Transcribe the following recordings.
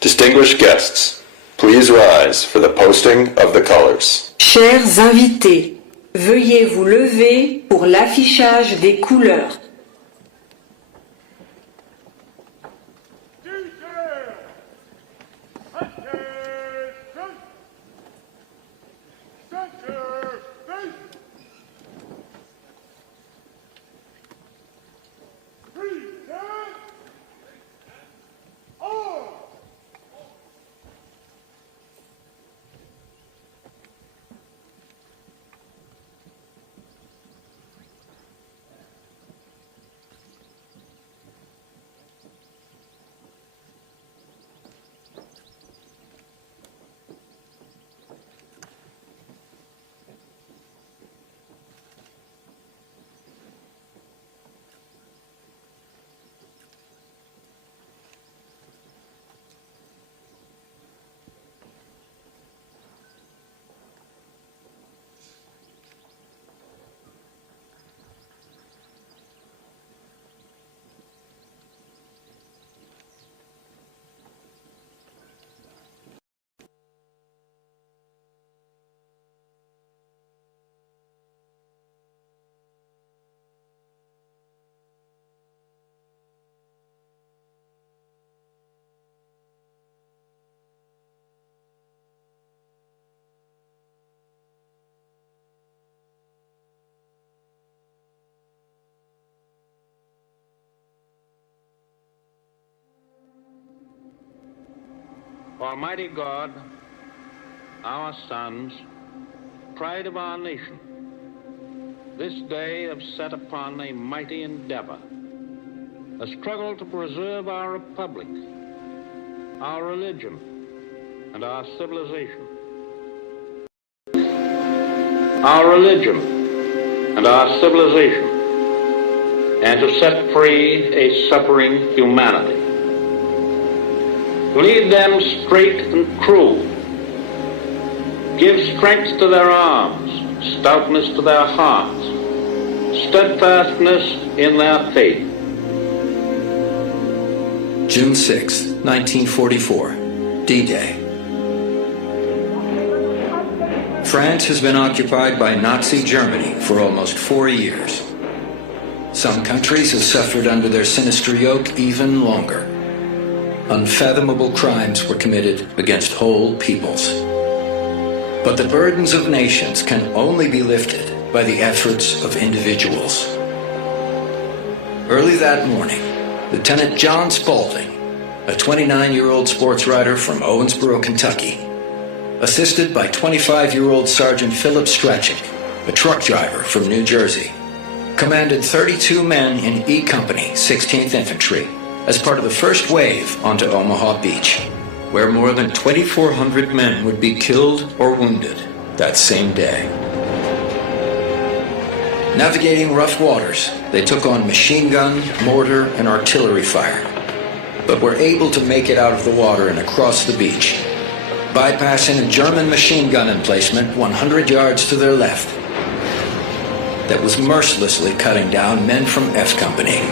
Distinguished guests, please rise for the posting of the colors. Chers invités, veuillez vous lever pour l'affichage des couleurs. Almighty God, our sons, pride of our nation, this day have set upon a mighty endeavor, a struggle to preserve our republic, our religion, and our civilization. Our religion and our civilization, and to set free a suffering humanity. Lead them straight and true. Give strength to their arms, stoutness to their hearts, steadfastness in their faith. June 6, 1944, D-Day. France has been occupied by Nazi Germany for almost 4 years. Some countries have suffered under their sinister yoke even longer. Unfathomable crimes were committed against whole peoples. But the burdens of nations can only be lifted by the efforts of individuals. Early that morning, Lieutenant John Spaulding, a 29-year-old sports writer from Owensboro, Kentucky, assisted by 25-year-old Sergeant Philip Strachik, a truck driver from New Jersey, commanded 32 men in E Company, 16th Infantry, as part of the first wave onto Omaha Beach, where more than 2,400 men would be killed or wounded that same day. Navigating rough waters, they took on machine gun, mortar, and artillery fire, but were able to make it out of the water and across the beach, bypassing a German machine gun emplacement 100 yards to their left that was mercilessly cutting down men from F Company.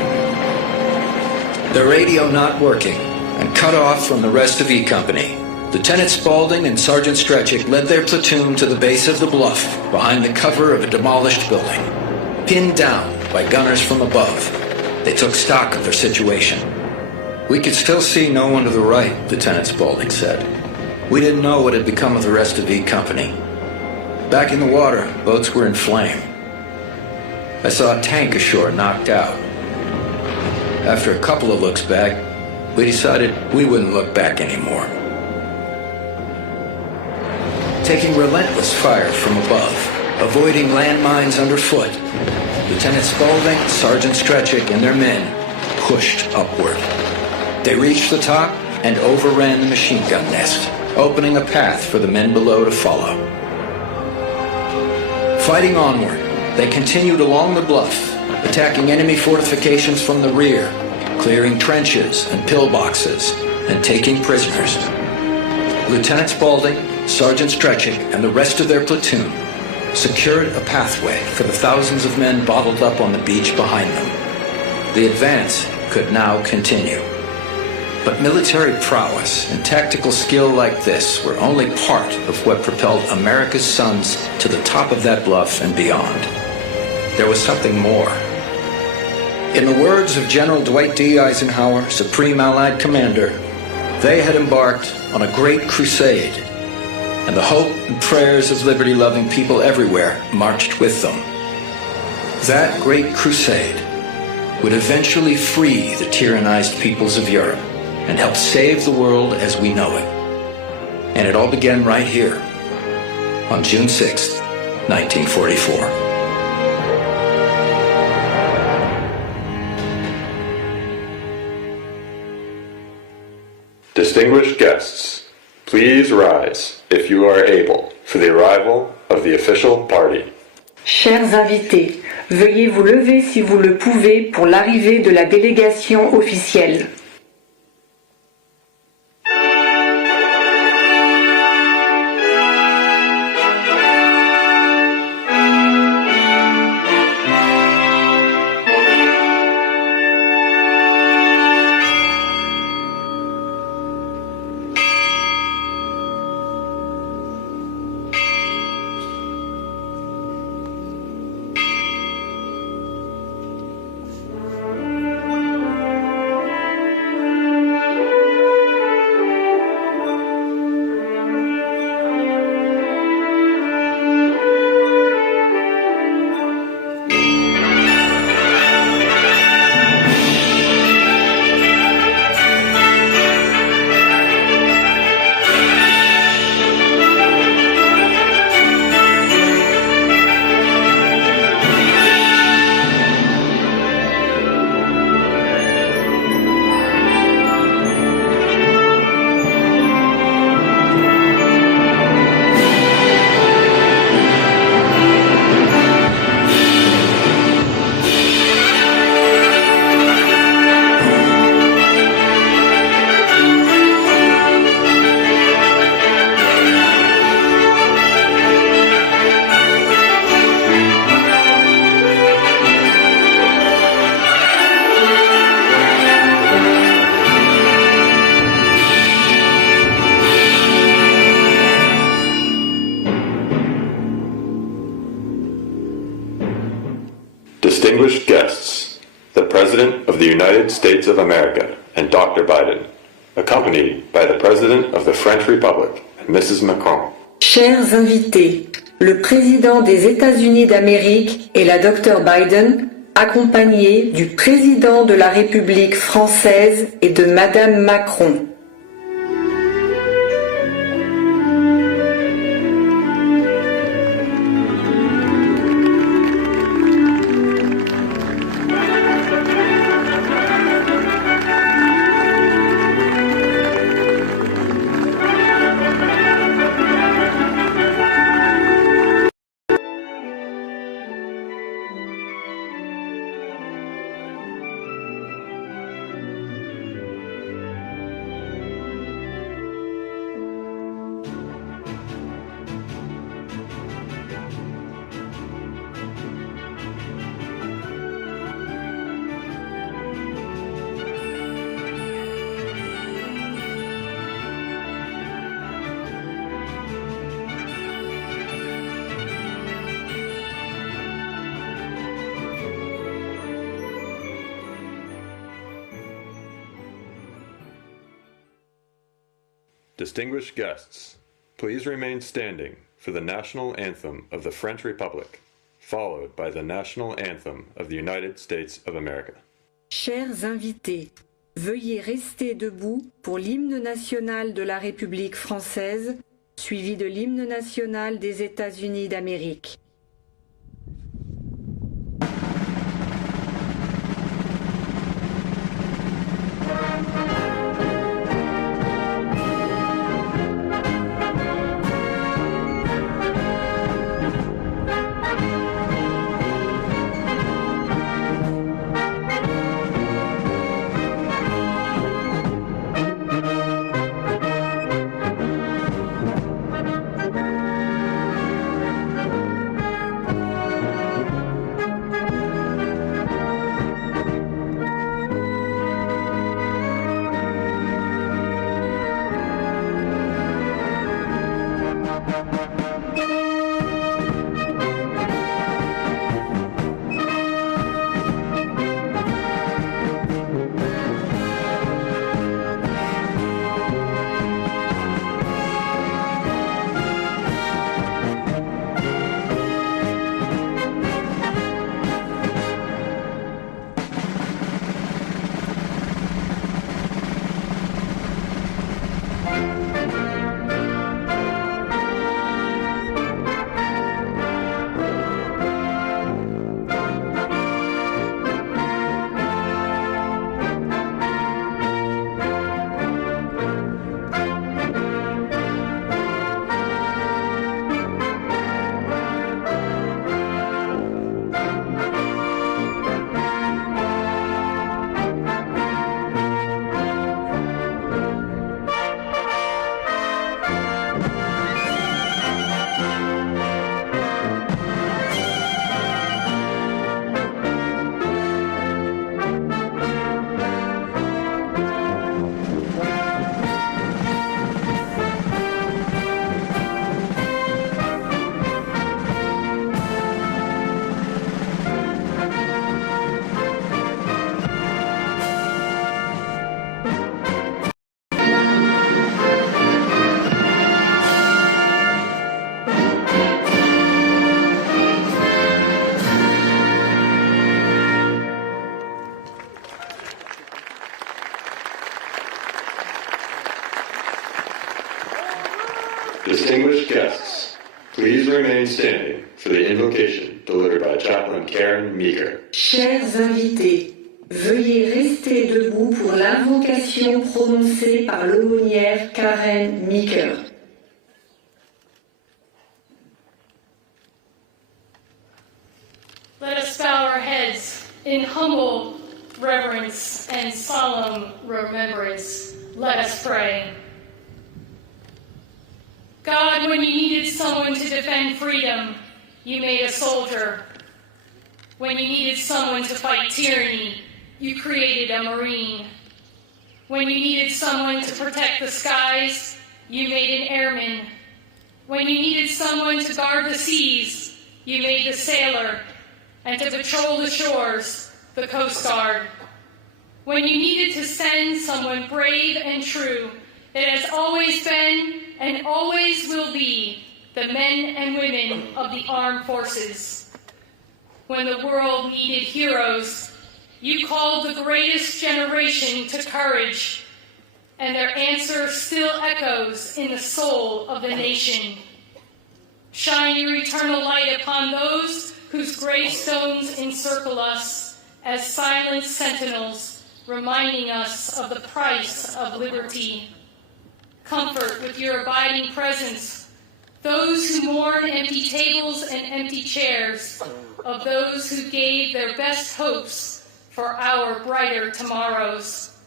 The radio not working and cut off from the rest of E Company, Lieutenant Spaulding and Sergeant Strachik led their platoon to the base of the bluff behind the cover of a demolished building. Pinned down by gunners from above, they took stock of their situation. "We could still see no one to the right," Lieutenant Spaulding said. "We didn't know what had become of the rest of E Company. Back in the water, boats were in flame. I saw a tank ashore knocked out. After a couple of looks back, we decided we wouldn't look back anymore." Taking relentless fire from above, avoiding landmines underfoot, Lieutenant Spaulding, Sergeant Strachik, and their men pushed upward. They reached the top and overran the machine gun nest, opening a path for the men below to follow. Fighting onward, they continued along the bluff, attacking enemy fortifications from the rear, clearing trenches and pillboxes, and taking prisoners. Lieutenant Spaulding, Sergeant Strachik, and the rest of their platoon secured a pathway for the thousands of men bottled up on the beach behind them. The advance could now continue. But military prowess and tactical skill like this were only part of what propelled America's sons to the top of that bluff and beyond. There was something more. In the words of General Dwight D. Eisenhower, Supreme Allied Commander, they had embarked on a great crusade, and the hope and prayers of liberty-loving people everywhere marched with them. That great crusade would eventually free the tyrannized peoples of Europe and help save the world as we know it. And it all began right here, on June 6th, 1944. Distinguished guests, please rise, if you are able, for the arrival of the official party. Chers invités, veuillez vous lever si vous le pouvez pour l'arrivée de la délégation officielle. Distinguished guests, the President of the United States of America and Dr. Biden, accompanied by the President of the French Republic, Mrs. Macron. Chers invités, le président des États-Unis d'Amérique et la Dr Biden, accompagnés du président de la République française et de Madame Macron. Distinguished guests, please remain standing for the national anthem of the French Republic, followed by the national anthem of the United States of America. Chers invités, veuillez rester debout pour l'hymne national de la République française, suivi de l'hymne national des États-Unis d'Amérique. Distinguished guests, please remain standing for the invocation delivered by Chaplain Karen Meeker. Chers invités, veuillez rester debout pour l'invocation prononcée par l'aumônière Karen Meeker. Let us bow our heads in humble reverence and solemn remembrance. Let us pray. God, when you needed someone to defend freedom, you made a soldier. When you needed someone to fight tyranny, you created a Marine. When you needed someone to protect the skies, you made an airman. When you needed someone to guard the seas, you made the sailor. And to patrol the shores, the Coast Guard. When you needed to send someone brave and true, it has always been and always will be the men and women of the armed forces. When the world needed heroes, you called the greatest generation to courage, and their answer still echoes in the soul of the nation. Shine your eternal light upon those whose gravestones encircle us as silent sentinels, reminding us of the price of liberty. Comfort with your abiding presence those who mourn empty tables and empty chairs, of those who gave their best hopes for our brighter tomorrows.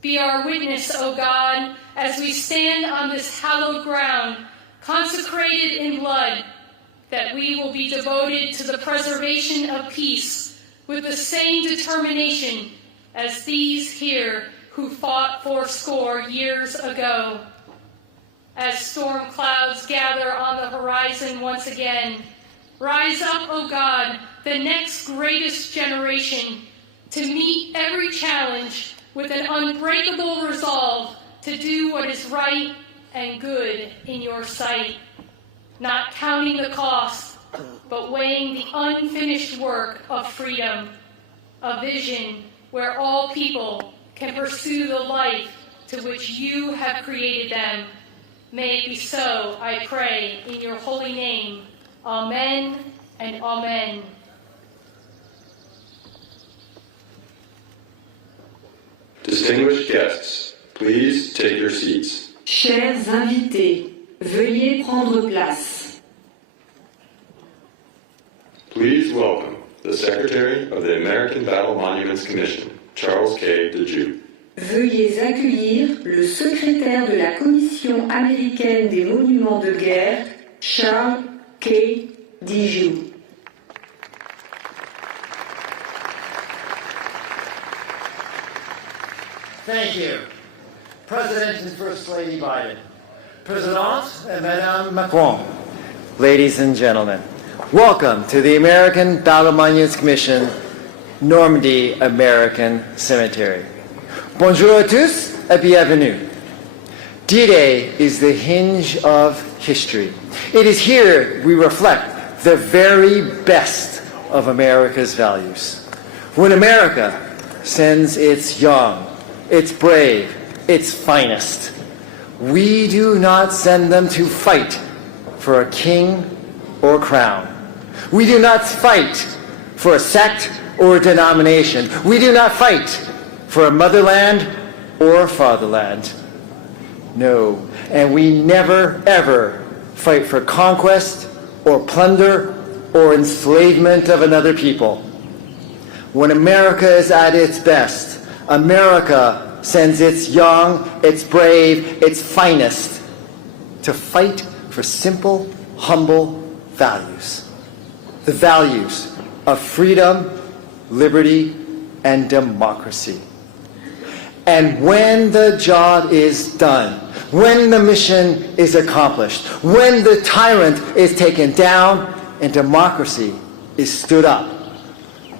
Be our witness, O God, as we stand on this hallowed ground, consecrated in blood, that we will be devoted to the preservation of peace with the same determination as these here who fought 80 years ago. As storm clouds gather on the horizon once again, rise up, O God, the next greatest generation, to meet every challenge with an unbreakable resolve to do what is right and good in your sight, not counting the cost, but weighing the unfinished work of freedom, a vision where all people can pursue the life to which you have created them. May it be so, I pray, in your holy name. Amen and amen. Distinguished guests, please take your seats. Chers invités, veuillez prendre place. Please welcome the Secretary of the American Battle Monuments Commission, Charles K. DeJew. Veuillez accueillir le secrétaire de la Commission américaine des monuments de guerre, Charles K. DeJew. Thank you. President and First Lady Biden, President and Madame Macron, ladies and gentlemen, welcome to the American Battle Monuments Commission, Normandy American Cemetery. Bonjour à tous et bienvenue. D-Day is the hinge of history. It is here we reflect the very best of America's values. When America sends its young, its brave, its finest, we do not send them to fight for a king or crown. We do not fight for a sect or a denomination. We do not fight for a motherland or a fatherland. No, and we never, ever fight for conquest or plunder or enslavement of another people. When America is at its best, America sends its young, its brave, its finest to fight for simple, humble values. The values of freedom, liberty, and democracy. And when the job is done, when the mission is accomplished, when the tyrant is taken down and democracy is stood up,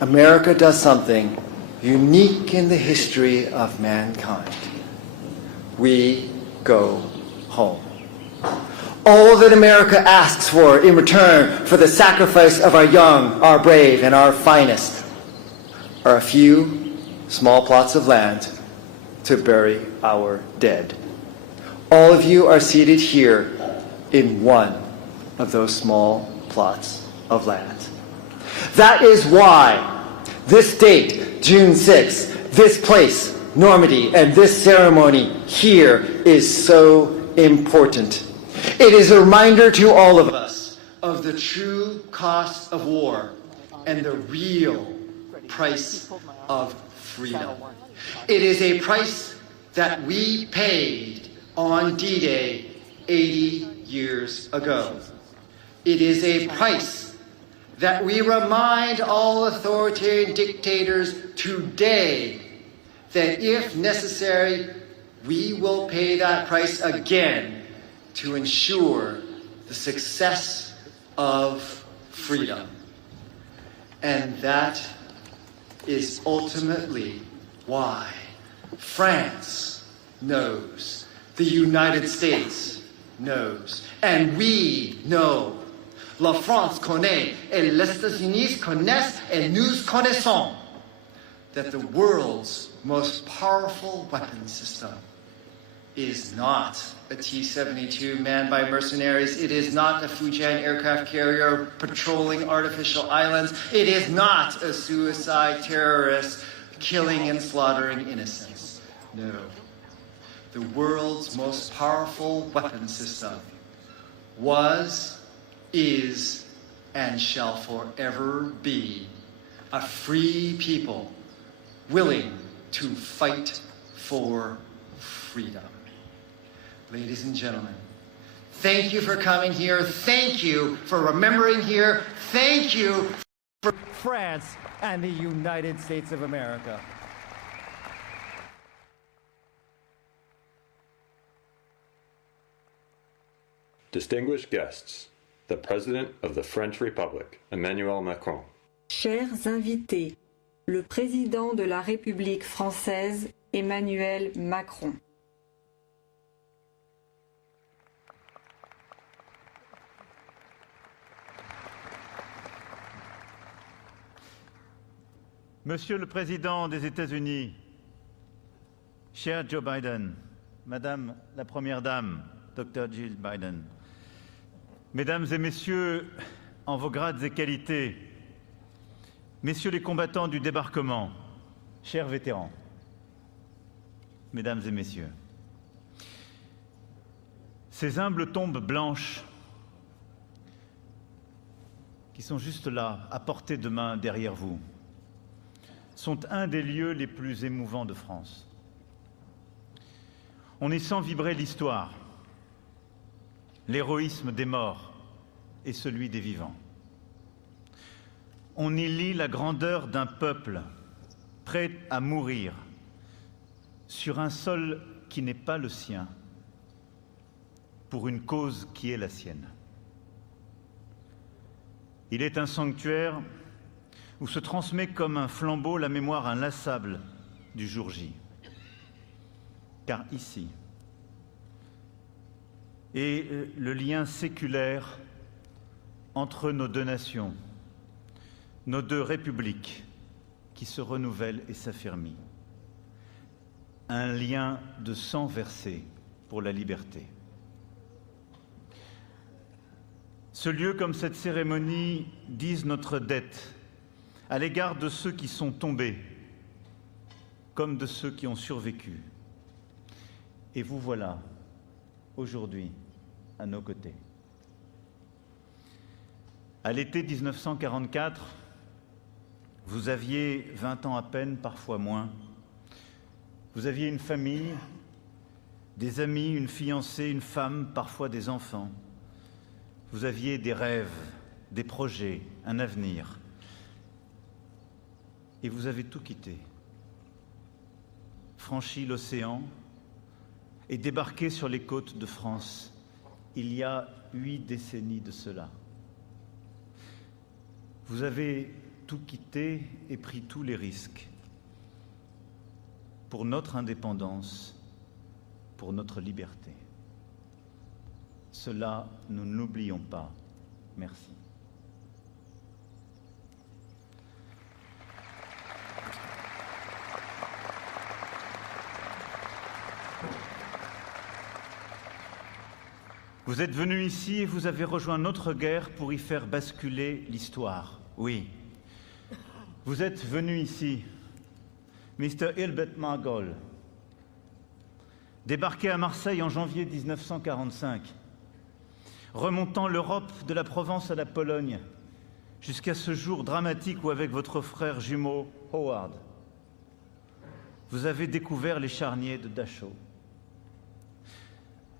America does something unique in the history of mankind. We go home. All that America asks for in return for the sacrifice of our young, our brave, and our finest are a few small plots of land to bury our dead. All of you are seated here in one of those small plots of land. That is why this date, June 6th, this place, Normandy, and this ceremony here is so important. It is a reminder to all of us of the true cost of war and the real price of freedom. It is a price that we paid on D-Day 80 years ago. It is a price that we remind all authoritarian dictators today that if necessary, we will pay that price again to ensure the success of freedom. And that is ultimately why France knows, the United States knows, and we know. La France connaît, et les États-Unis connaissent, et nous connaissons that the world's most powerful weapon system is not a T-72 manned by mercenaries. It is not a Fujian aircraft carrier patrolling artificial islands. It is not a suicide terrorist killing and slaughtering innocents. No. The world's most powerful weapon system was, is, and shall forever be a free people willing to fight for freedom. Ladies and gentlemen, thank you for coming here. Thank you for remembering here. Thank you for France and the United States of America. Distinguished guests, the President of the French Republic, Emmanuel Macron. Chers invités, le président de la République française, Emmanuel Macron. Monsieur le Président des États-Unis, cher Joe Biden, Madame la Première Dame, Dr. Jill Biden, Mesdames et Messieurs, en vos grades et qualités, Messieurs les combattants du débarquement, chers vétérans, Mesdames et Messieurs, ces humbles tombes blanches qui sont juste là, à portée de main derrière vous, sont un des lieux les plus émouvants de France. On y sent vibrer l'histoire, l'héroïsme des morts et celui des vivants. On y lit la grandeur d'un peuple prêt à mourir sur un sol qui n'est pas le sien, pour une cause qui est la sienne. Il est un sanctuaire où se transmet comme un flambeau la mémoire inlassable du jour J. Car ici est le lien séculaire entre nos deux nations, nos deux républiques qui se renouvellent et s'affirment. Un lien de sang versé pour la liberté. Ce lieu comme cette cérémonie disent notre dette à l'égard de ceux qui sont tombés, comme de ceux qui ont survécu. Et vous voilà, aujourd'hui, à nos côtés. À l'été 1944, vous aviez 20 ans à peine, parfois moins. Vous aviez une famille, des amis, une fiancée, une femme, parfois des enfants. Vous aviez des rêves, des projets, un avenir. Et vous avez tout quitté, franchi l'océan et débarqué sur les côtes de France, il y a 8 décennies de cela. Vous avez tout quitté et pris tous les risques pour notre indépendance, pour notre liberté. Cela, nous ne l'oublions pas. Merci. Vous êtes venu ici et vous avez rejoint notre guerre pour y faire basculer l'histoire. Oui. Vous êtes venu ici, Mr. Hilbert Margol, débarqué à Marseille en janvier 1945, remontant l'Europe de la Provence à la Pologne, jusqu'à ce jour dramatique où, avec votre frère jumeau Howard, vous avez découvert les charniers de Dachau.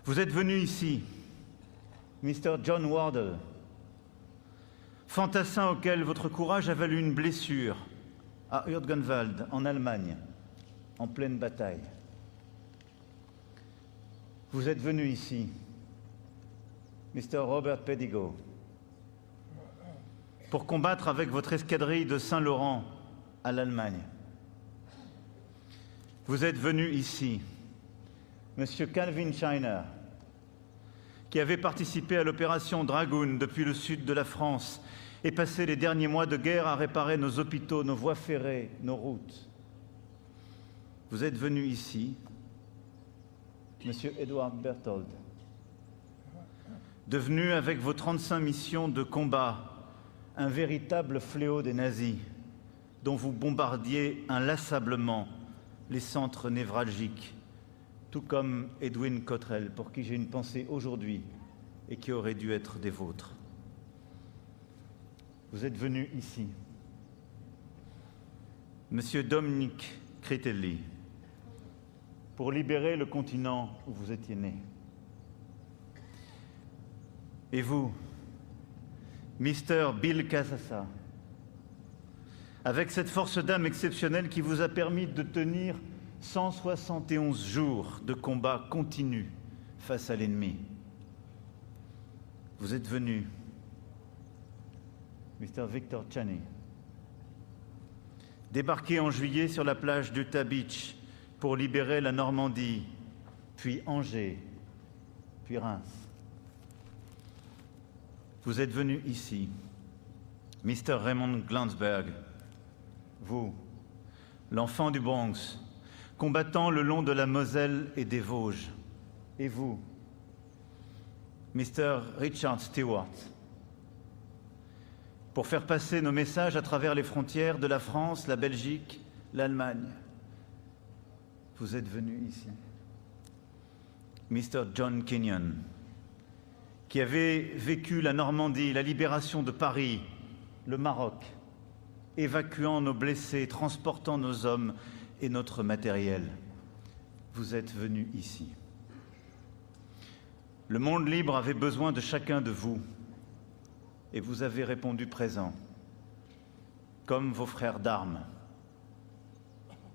Vous êtes venu ici, Mr. John Wardle, fantassin auquel votre courage a valu une blessure à Hürtgenwald, en Allemagne, en pleine bataille. Vous êtes venu ici, Mr. Robert Pedigo, pour combattre avec votre escadrille de Saint-Laurent à l'Allemagne. Vous êtes venu ici, Monsieur Calvin Scheiner, qui avait participé à l'opération Dragoon depuis le sud de la France et passé les derniers mois de guerre à réparer nos hôpitaux, nos voies ferrées, nos routes. Vous êtes venu ici, Monsieur Edward Berthold, devenu avec vos 35 missions de combat un véritable fléau des nazis, dont vous bombardiez inlassablement les centres névralgiques, tout comme Edwin Cottrell, pour qui j'ai une pensée aujourd'hui et qui aurait dû être des vôtres. Vous êtes venu ici, Monsieur Dominic Critelli, pour libérer le continent où vous étiez né. Et vous, Mr. Bill Casassa, avec cette force d'âme exceptionnelle qui vous a permis de tenir 171 jours de combat continu face à l'ennemi. Vous êtes venu, Mr. Victor Chaney, débarqué en juillet sur la plage d'Utah Beach pour libérer la Normandie, puis Angers, puis Reims. Vous êtes venu ici, Mr. Raymond Glansberg, vous, l'enfant du Bronx, combattant le long de la Moselle et des Vosges. Et vous, Mr. Richard Stewart, pour faire passer nos messages à travers les frontières de la France, la Belgique, l'Allemagne. Vous êtes venu ici. Mr. John Kenyon, qui avait vécu la Normandie, la libération de Paris, le Maroc, évacuant nos blessés, transportant nos hommes et notre matériel. Vous êtes venu ici. Le monde libre avait besoin de chacun de vous, et vous avez répondu présent, comme vos frères d'armes,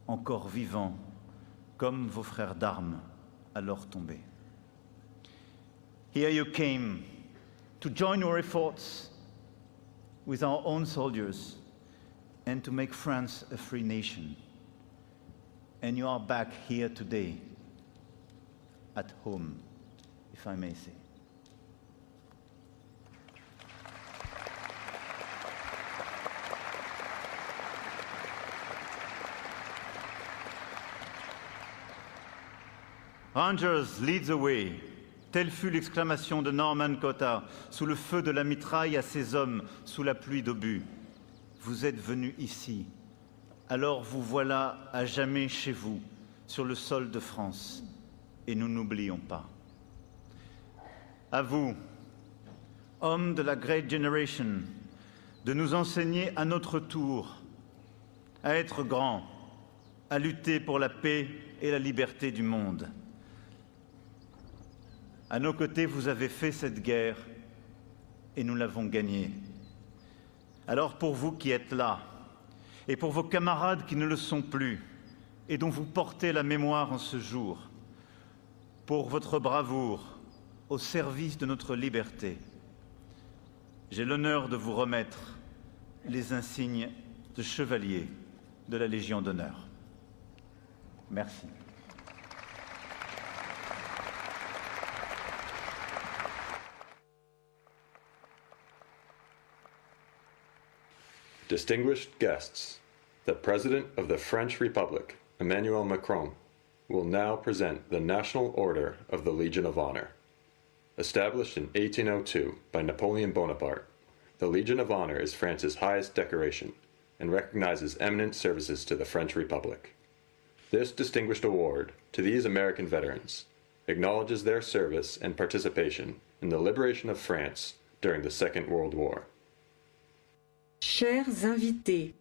encore vivants, comme vos frères d'armes, alors tombés. Here you came to join your efforts with our own soldiers and to make France a free nation. And you are back here today, at home, if I may say. Rangers, lead the way. Telle fut l'exclamation de Norman Cotta sous le feu de la mitraille à ses hommes, sous la pluie d'obus. Vous êtes venus ici, alors vous voilà à jamais chez vous, sur le sol de France, et nous n'oublions pas. À vous, hommes de la Great Generation, de nous enseigner à notre tour à être grands, à lutter pour la paix et la liberté du monde. À nos côtés, vous avez fait cette guerre et nous l'avons gagnée. Alors pour vous qui êtes là, et pour vos camarades qui ne le sont plus, et dont vous portez la mémoire en ce jour, pour votre bravoure au service de notre liberté, j'ai l'honneur de vous remettre les insignes de chevalier de la Légion d'honneur. Merci. Distinguished guests, the President of the French Republic, Emmanuel Macron, will now present the National Order of the Legion of Honor. Established in 1802 by Napoleon Bonaparte, the Legion of Honor is France's highest decoration and recognizes eminent services to the French Republic. This distinguished award to these American veterans acknowledges their service and participation in the liberation of France during the Second World War. Chers invités,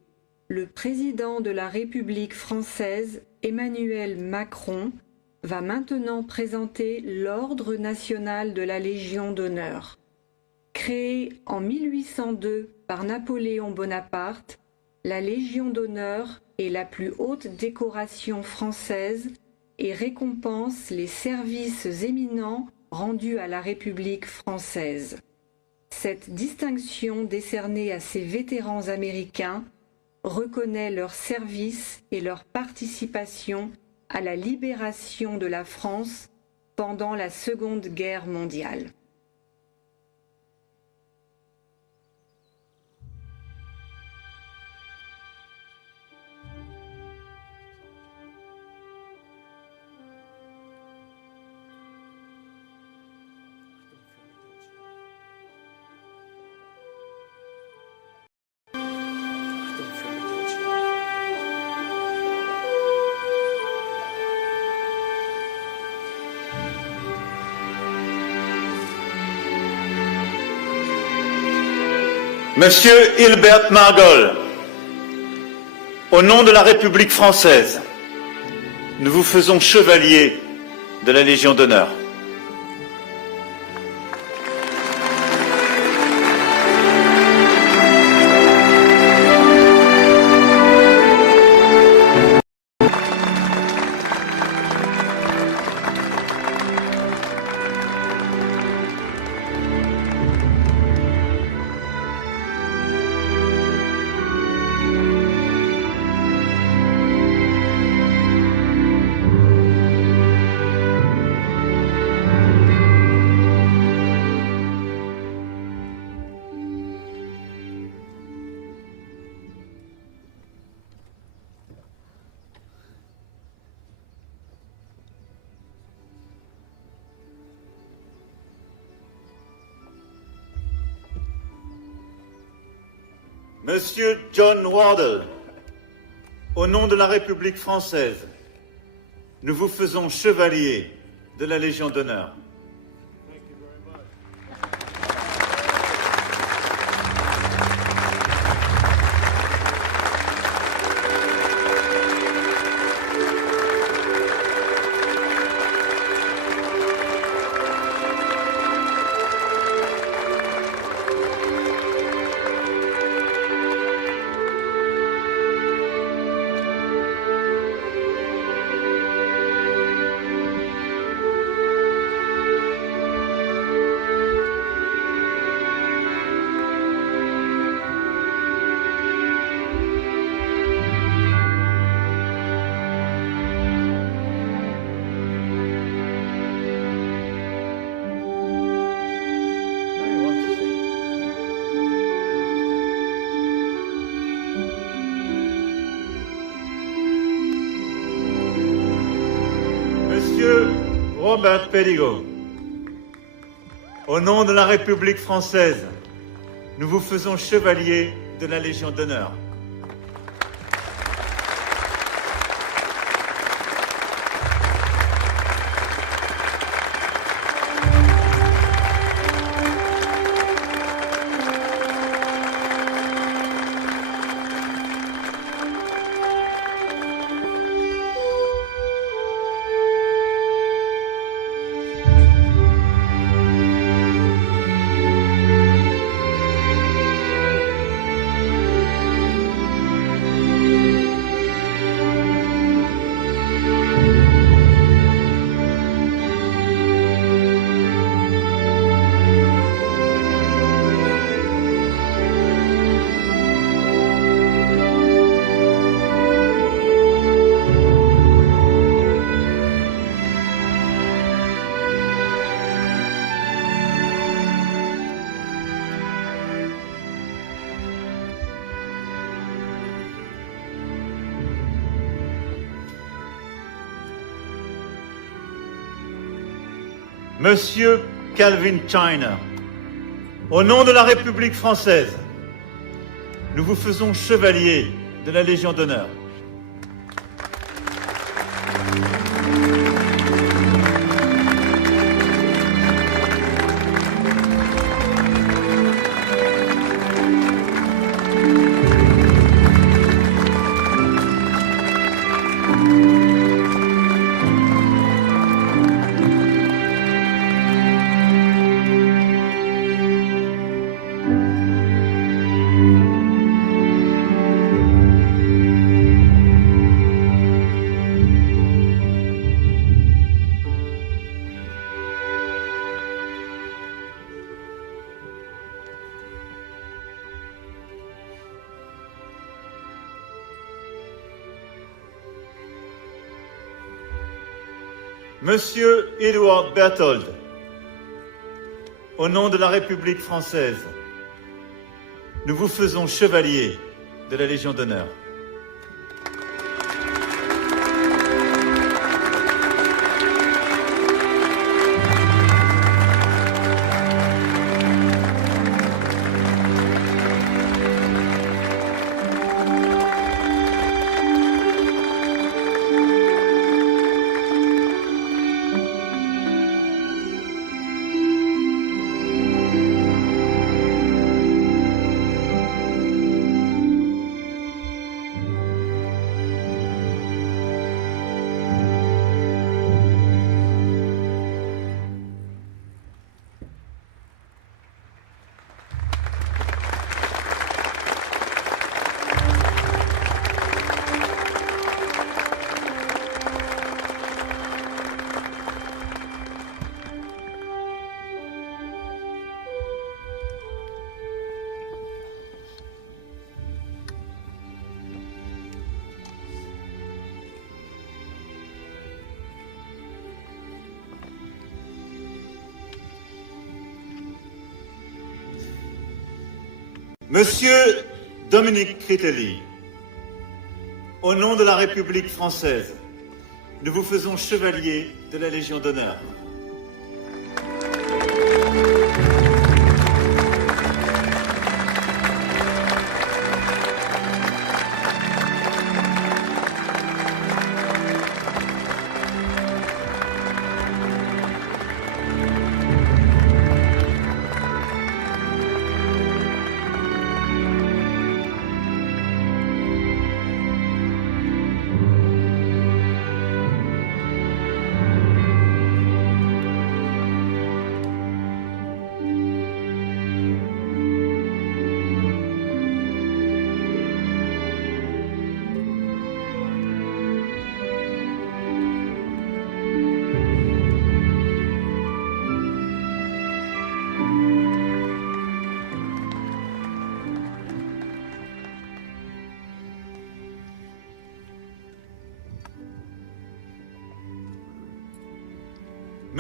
le président de la République française, Emmanuel Macron, va maintenant présenter l'Ordre national de la Légion d'honneur. Créée en 1802 par Napoléon Bonaparte, la Légion d'honneur est la plus haute décoration française et récompense les services éminents rendus à la République française. Cette distinction décernée à ces vétérans américains reconnaît leur service et leur participation à la libération de la France pendant la Seconde Guerre mondiale. Monsieur Hilbert Margol, au nom de la République française, nous vous faisons chevalier de la Légion d'honneur. Monsieur John Wardle, au nom de la République française, nous vous faisons chevalier de la Légion d'honneur. Norbert Péligot, au nom de la République française, nous vous faisons chevalier de la Légion d'honneur. Monsieur Calvin China, au nom de la République française, nous vous faisons chevalier de la Légion d'honneur. Monsieur Edward Berthold, au nom de la République française, nous vous faisons chevalier de la Légion d'honneur. Monsieur Dominique Critelli, au nom de la République française, nous vous faisons chevalier de la Légion d'honneur.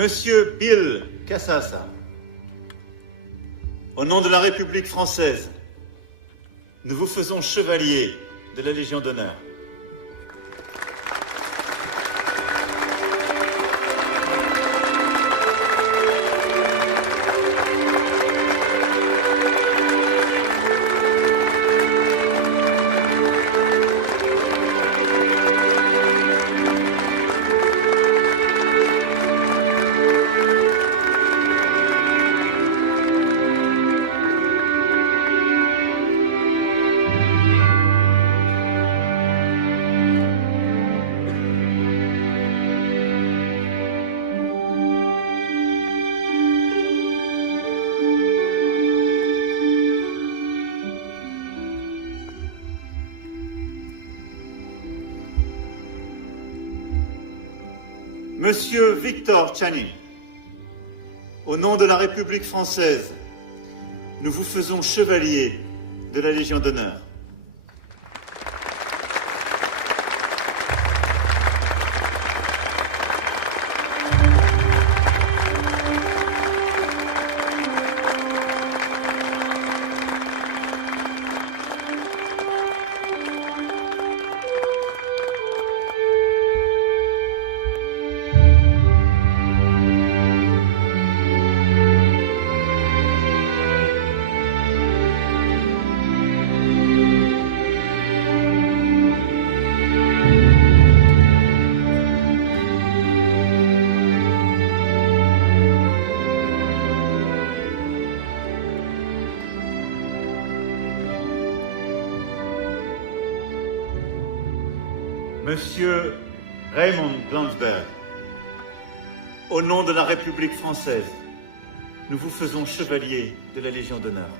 Monsieur Bill Cassassa, au nom de la République française, nous vous faisons chevalier de la Légion d'honneur. Monsieur Victor Channing, au nom de la République française, nous vous faisons chevalier de la Légion d'honneur. Monsieur Raymond Glansberg, au nom de la République française, nous vous faisons chevalier de la Légion d'honneur.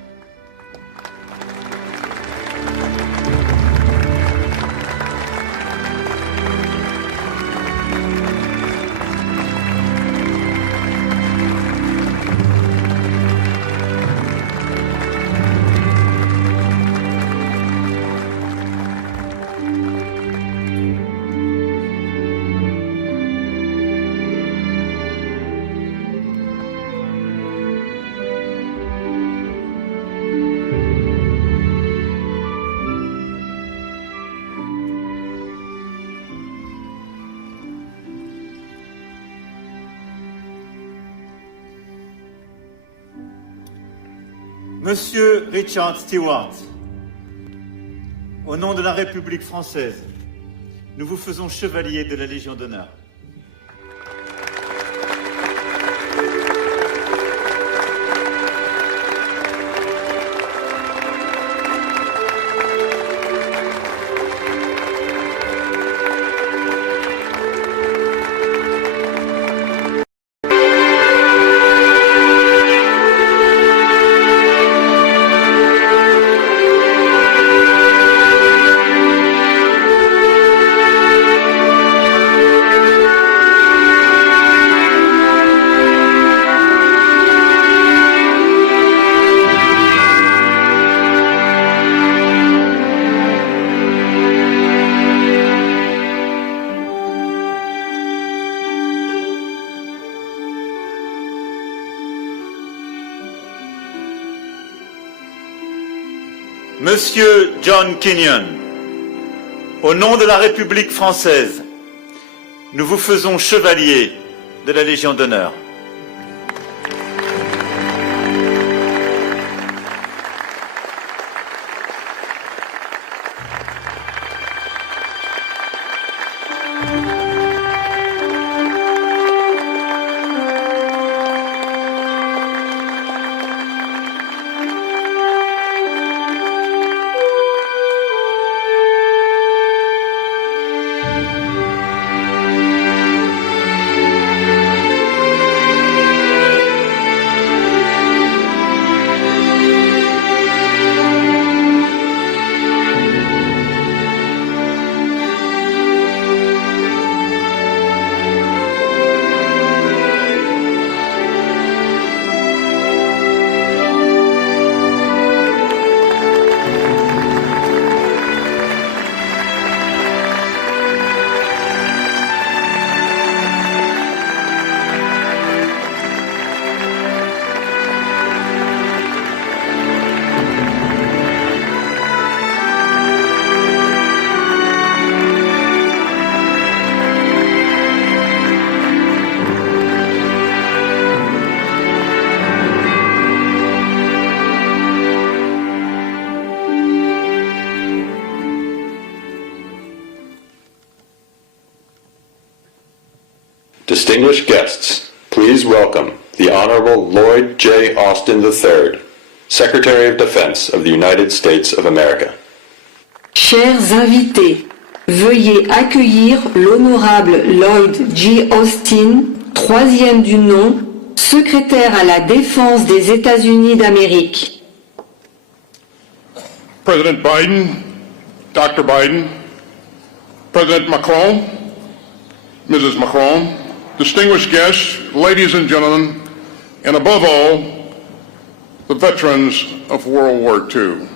Monsieur Richard Stewart, au nom de la République française, nous vous faisons chevalier de la Légion d'honneur. Monsieur John Kenyon, au nom de la République française, nous vous faisons chevalier de la Légion d'honneur. Distinguished guests, please welcome the Honorable Lloyd J. Austin III, Secretary of Defense of the United States of America. Chers invités, veuillez accueillir l'honorable Lloyd J. Austin, troisième du nom, secrétaire à la Défense des États-Unis d'Amérique. President Biden, Dr. Biden, President Macron, Mrs. Macron, distinguished guests, ladies and gentlemen, and above all, the veterans of World War II.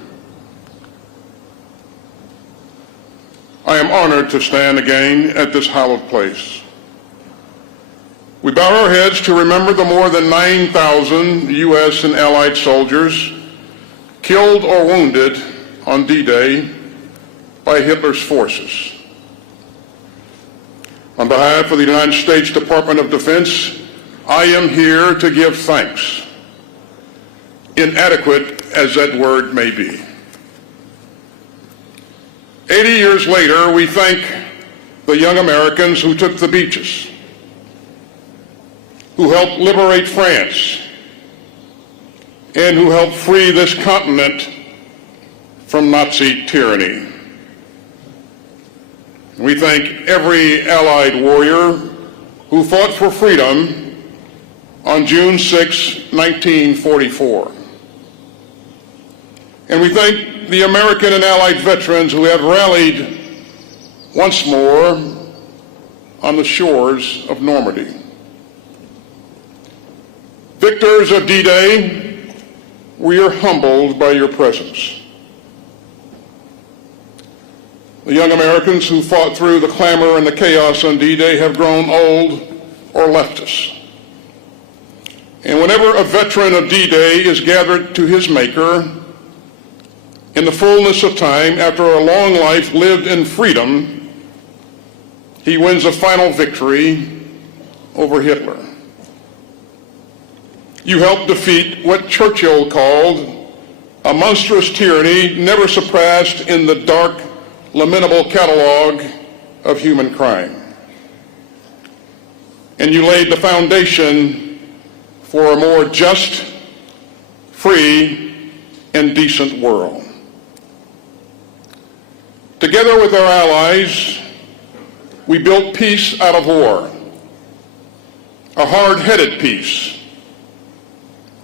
I am honored to stand again at this hallowed place. We bow our heads to remember the more than 9,000 U.S. and Allied soldiers killed or wounded on D-Day by Hitler's forces. On behalf of the United States Department of Defense, I am here to give thanks, inadequate as that word may be. 80 years later, we thank the young Americans who took the beaches, who helped liberate France, and who helped free this continent from Nazi tyranny. We thank every Allied warrior who fought for freedom on June 6, 1944. And we thank the American and Allied veterans who have rallied once more on the shores of Normandy. Victors of D-Day, we are humbled by your presence. The young Americans who fought through the clamor and the chaos on D-Day have grown old or left us. And whenever a veteran of D-Day is gathered to his maker, in the fullness of time, after a long life lived in freedom, he wins a final victory over Hitler. You helped defeat what Churchill called a monstrous tyranny never surpassed in the dark, lamentable catalog of human crime. And you laid the foundation for a more just, free, and decent world. Together with our allies, we built peace out of war, a hard-headed peace,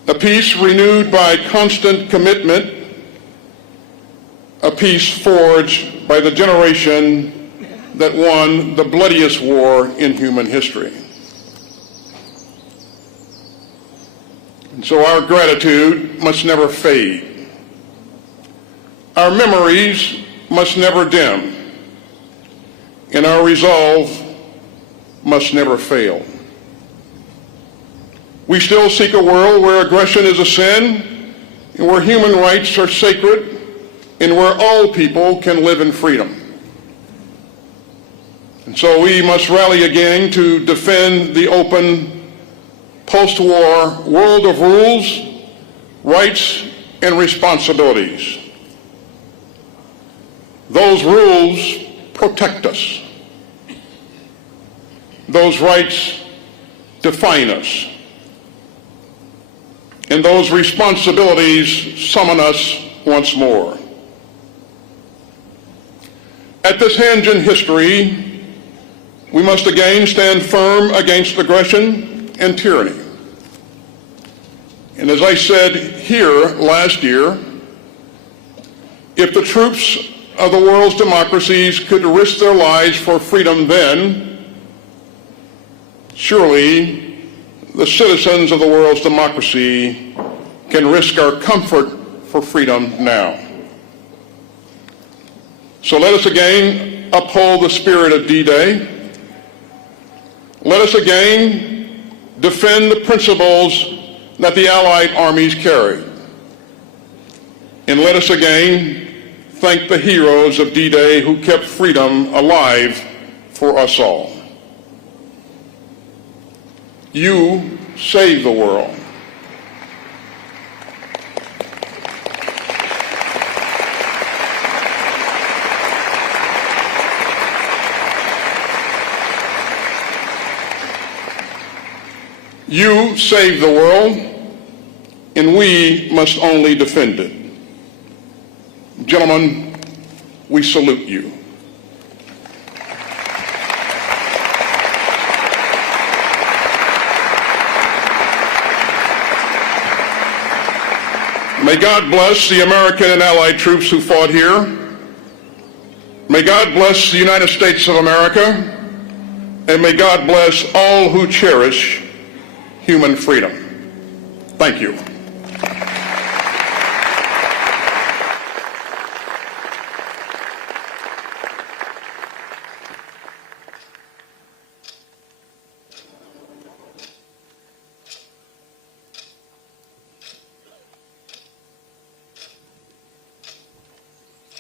a peace renewed by constant commitment, a peace forged by the generation that won the bloodiest war in human history. And so our gratitude must never fade. Our memories must never dim, and our resolve must never fail. We still seek a world where aggression is a sin, and where human rights are sacred, and where all people can live in freedom. And so we must rally again to defend the open, post-war world of rules, rights, and responsibilities. Those rules protect us. Those rights define us. And those responsibilities summon us once more. At this hinge in history, we must again stand firm against aggression and tyranny. And as I said here last year, if the troops of the world's democracies could risk their lives for freedom then, surely the citizens of the world's democracy can risk our comfort for freedom now. So let us again uphold the spirit of D-Day. Let us again defend the principles that the Allied armies carried. And let us again thank the heroes of D-Day who kept freedom alive for us all. You saved the world. You saved the world, and we must only defend it. Gentlemen, we salute you. May God bless the American and Allied troops who fought here. May God bless the United States of America and may God bless all who cherish human freedom. Thank you.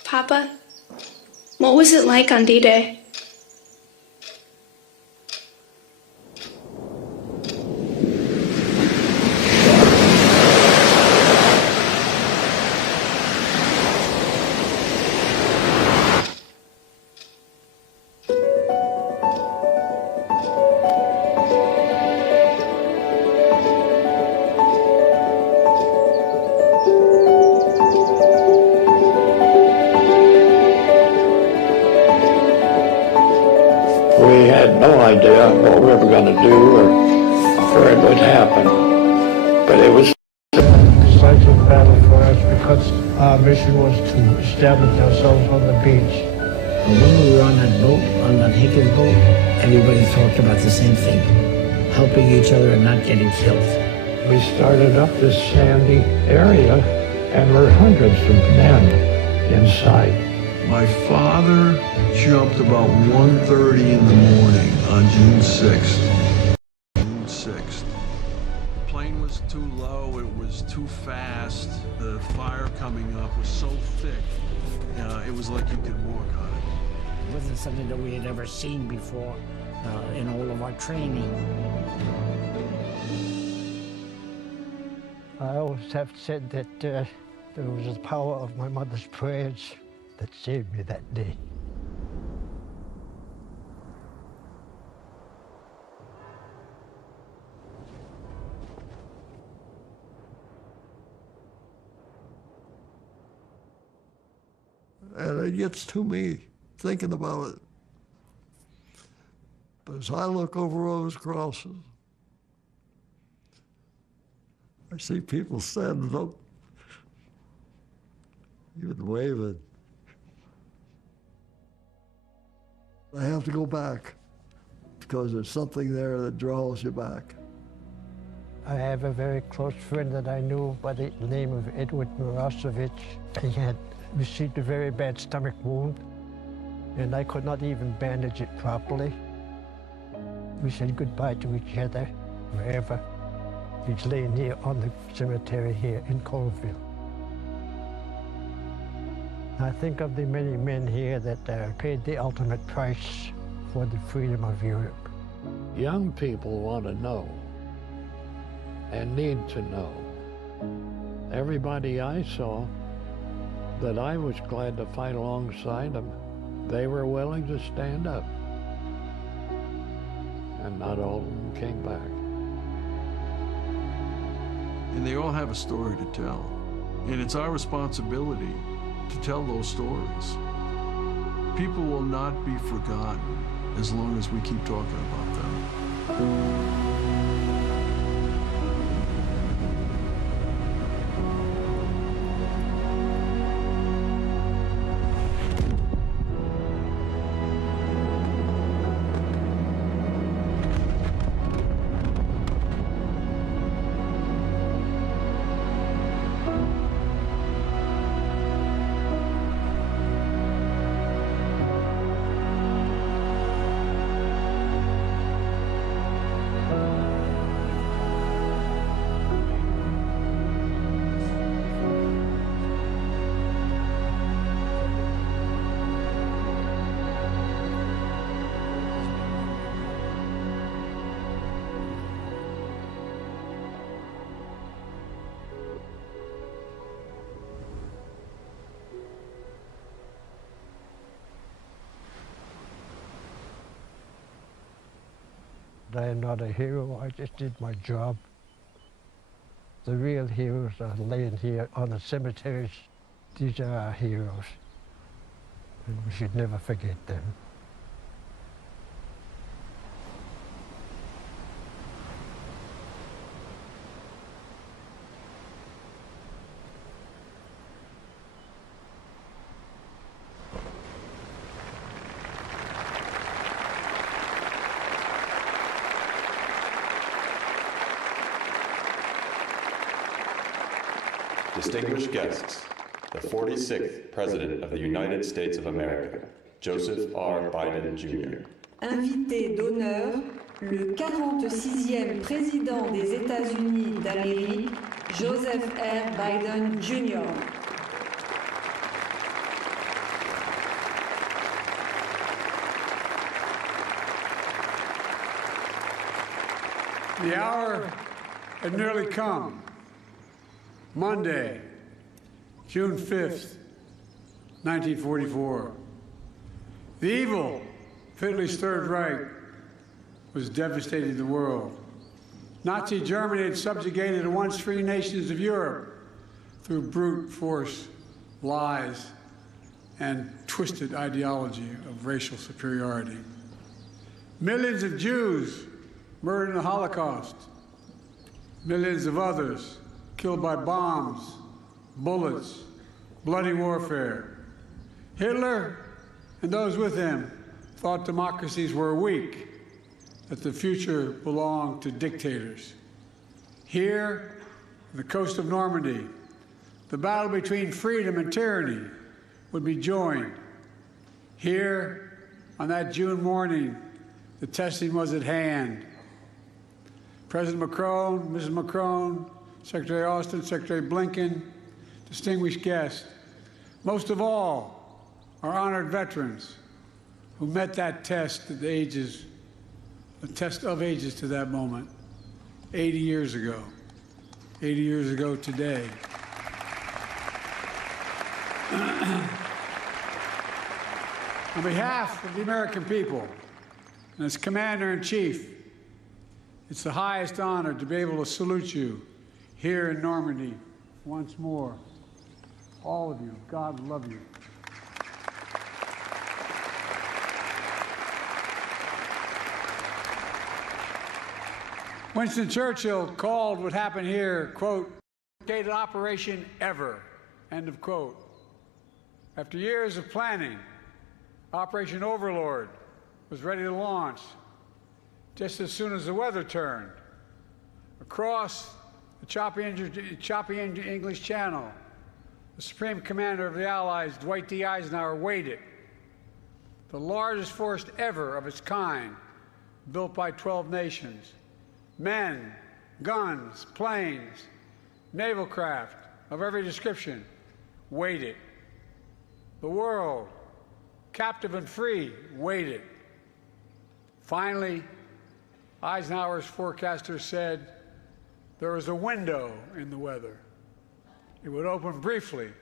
Papa, what was it like on D-Day? We had no idea what we were going to do or where it would happen, but it was a decisive battle for us because our mission was to establish ourselves on the beach. When we were on that boat, on that Hickens boat, everybody talked about the same thing, helping each other and not getting killed. We started up this sandy area and there were hundreds of men inside. My father jumped about 1:30 in the morning on June 6th. June 6th. The plane was too low, it was too fast. The fire coming up was so thick, it was like you could walk on it. It wasn't something that we had ever seen before in all of our training. I always have said that there was the power of my mother's prayers that saved me that day. And it gets to me thinking about it. But as I look over those crosses, I see people standing up, even waving. I have to go back because there's something there that draws you back. I have a very close friend that I knew by the name of Edward Mirosevic. He had received a very bad stomach wound, and I could not even bandage it properly. We said goodbye to each other wherever. He's laying here on the cemetery here in Colville. I think of the many men here that paid the ultimate price for the freedom of Europe. young people want to know and need to know. Everybody I saw that I was glad to fight alongside them, they were willing to stand up. And not all of them came back. And they all have a story to tell. And it's our responsibility to tell those stories. People will not be forgotten as long as we keep talking about them. I am not a hero, I just did my job. The real heroes are laying here on the cemeteries. These are our heroes, and we should never forget them. Distinguished guests, the 46th President of the United States of America, Joseph R. Biden, Jr. Invité d'honneur, le 46e Président des États-Unis d'Amérique, Joseph R. Biden, Jr. The hour had nearly come. Monday, June 5th, 1944. The evil of Hitler's Third Reich was devastating the world. Nazi Germany had subjugated the once free nations of Europe through brute force, lies, and twisted ideology of racial superiority. Millions of Jews murdered in the Holocaust. Millions of others killed by bombs, bullets, bloody warfare. Hitler and those with him thought democracies were weak, that the future belonged to dictators. Here, on the coast of Normandy, the battle between freedom and tyranny would be joined. Here, on that June morning, the testing was at hand. President Macron, Mrs. Macron, Secretary Austin, Secretary Blinken, distinguished guests, most of all, our honored veterans who met that test at the ages, the test of ages to that moment, 80 years ago today. On behalf of the American people and as Commander-in-Chief, it's the highest honor to be able to salute you here in Normandy once more. All of you, God love you. Winston Churchill called what happened here, quote, "greatest operation ever," end of quote. After years of planning, Operation Overlord was ready to launch just as soon as the weather turned. Across the choppy English Channel, the Supreme Commander of the Allies, Dwight D. Eisenhower, waited. The largest force ever of its kind, built by 12 nations. Men, guns, planes, naval craft of every description waited. The world, captive and free, waited. Finally, Eisenhower's forecasters said there was a window in the weather. It would open briefly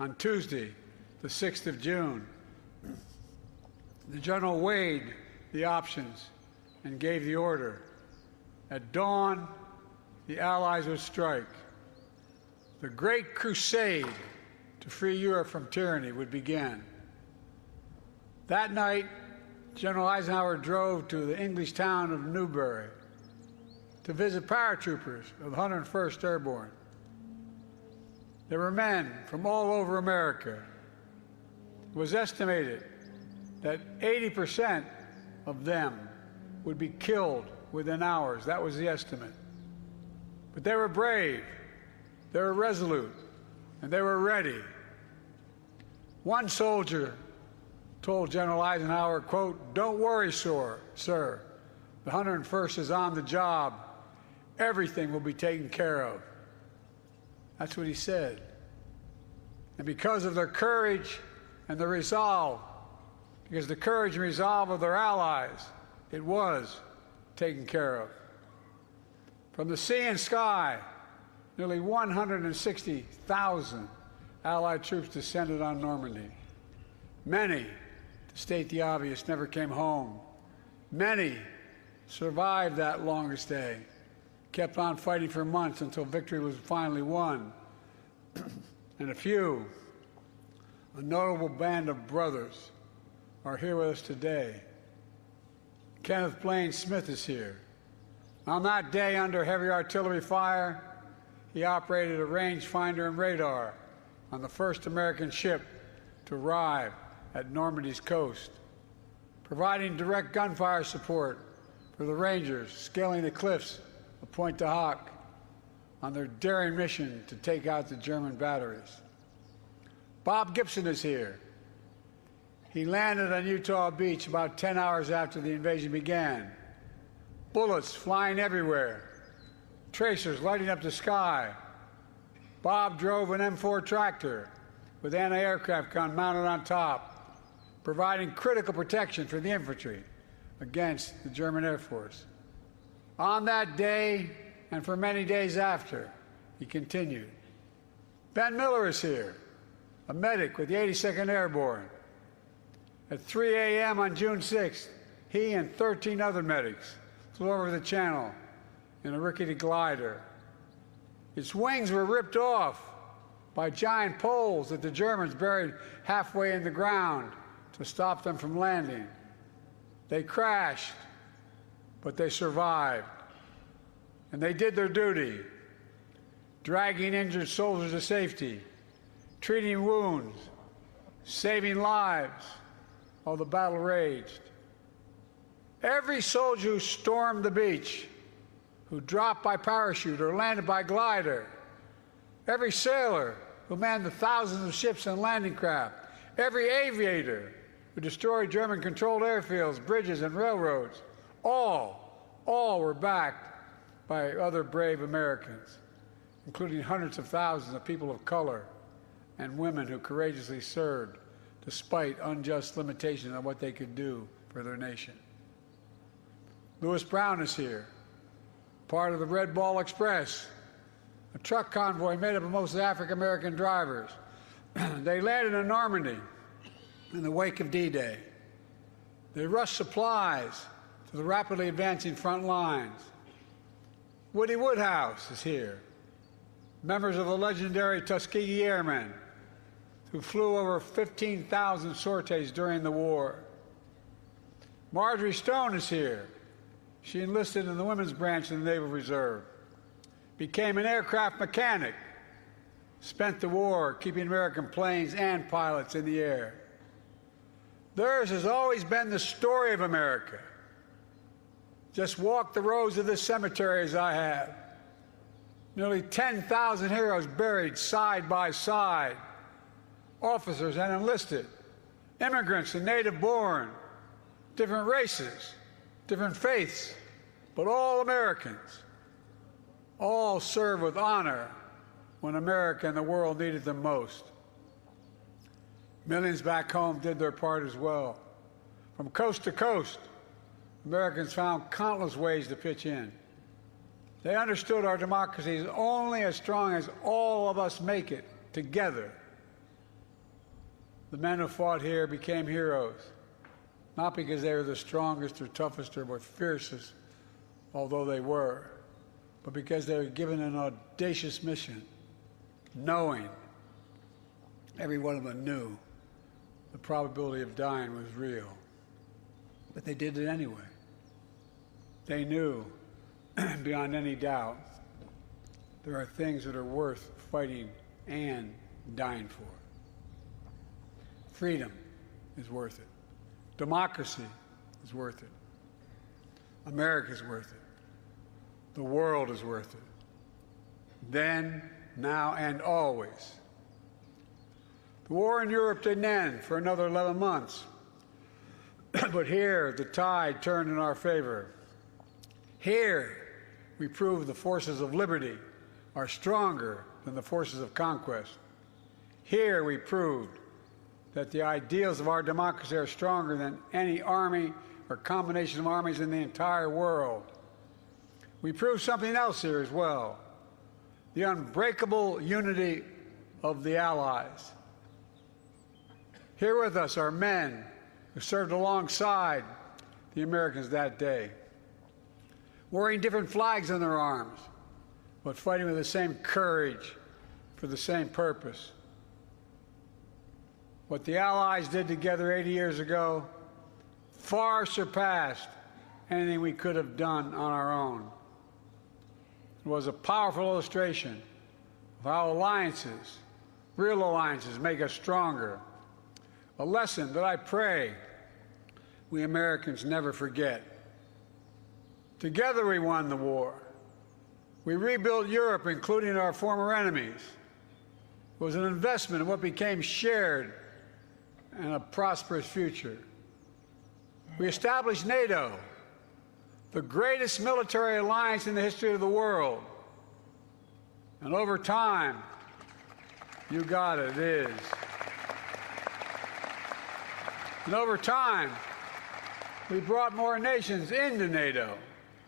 on Tuesday, the 6th of June. The general weighed the options and gave the order. At dawn, the Allies would strike. The great crusade to free Europe from tyranny would begin. That night, General Eisenhower drove to the English town of Newbury to visit paratroopers of the 101st Airborne. There were men from all over America. It was estimated that 80% of them would be killed within hours. That was the estimate. But they were brave, they were resolute, and they were ready. One soldier told General Eisenhower, quote, "Don't worry, sir. The 101st is on the job. Everything will be taken care of." That's what he said. And because of their courage and their resolve, because the courage and resolve of their allies, it was taken care of. From the sea and sky, nearly 160,000 Allied troops descended on Normandy. Many, to state the obvious, never came home. Many survived that longest day, kept on fighting for months until victory was finally won. And a few, a notable band of brothers, are here with us today. Kenneth Blaine Smith is here. On that day, under heavy artillery fire, he operated a rangefinder and radar on the first American ship to arrive at Normandy's coast, providing direct gunfire support for the Rangers scaling the cliffs of Pointe du Hoc. on their daring mission to take out the German batteries. Bob Gibson is here. He landed on Utah Beach about 10 hours after the invasion began. Bullets flying everywhere, tracers lighting up the sky. Bob drove an M4 tractor with anti-aircraft gun mounted on top, providing critical protection for the infantry against the German Air Force. On that day, and for many days after, he continued. Ben Miller is here, a medic with the 82nd Airborne. At 3 a.m. on June 6th, he and 13 other medics flew over the channel in a rickety glider. Its wings were ripped off by giant poles that the Germans buried halfway in the ground to stop them from landing. They crashed, but they survived. And they did their duty, dragging injured soldiers to safety, treating wounds, saving lives while the battle raged. Every soldier who stormed the beach, who dropped by parachute or landed by glider, every sailor who manned the thousands of ships and landing craft, every aviator who destroyed German-controlled airfields, bridges, and railroads, all were backed by other brave Americans, including hundreds of thousands of people of color and women who courageously served despite unjust limitations on what they could do for their nation. Lewis Brown is here, part of the Red Ball Express, a truck convoy made up of mostly African-American drivers. They landed in Normandy in the wake of D-Day. They rushed supplies to the rapidly advancing front lines. Woody Woodhouse is here, members of the legendary Tuskegee Airmen, who flew over 15,000 sorties during the war. Marjorie Stone is here. She enlisted in the women's branch of the Naval Reserve, became an aircraft mechanic, spent the war keeping American planes and pilots in the air. Theirs has always been the story of America. Just walk the rows of this cemetery as I have. Nearly 10,000 heroes buried side by side, officers and enlisted, immigrants and native-born, different races, different faiths, but all Americans. All served with honor when America and the world needed them most. Millions back home did their part as well. From coast to coast, Americans found countless ways to pitch in. They understood our democracy is only as strong as all of us make it together. The men who fought here became heroes, not because they were the strongest or toughest or fiercest, although they were, but because they were given an audacious mission, knowing, every one of them knew, the probability of dying was real. But they did it anyway. They knew, beyond any doubt, there are things that are worth fighting and dying for. Freedom is worth it. Democracy is worth it. America is worth it. The world is worth it. Then, now, and always. The war in Europe didn't end for another 11 months. But here, the tide turned in our favor. Here, we proved the forces of liberty are stronger than the forces of conquest. Here, we proved that the ideals of our democracy are stronger than any army or combination of armies in the entire world. We proved something else here as well, the unbreakable unity of the Allies. Here with us are men who served alongside the Americans that day, wearing different flags on their arms, but fighting with the same courage for the same purpose. What the Allies did together 80 years ago far surpassed anything we could have done on our own. It was a powerful illustration of how alliances, real alliances, make us stronger. A lesson that I pray we Americans never forget. Together we won the war. We rebuilt Europe, including our former enemies. It was an investment in what became shared and a prosperous future. We established NATO, the greatest military alliance in the history of the world. And over time, you got it, it is. And over time, we brought more nations into NATO,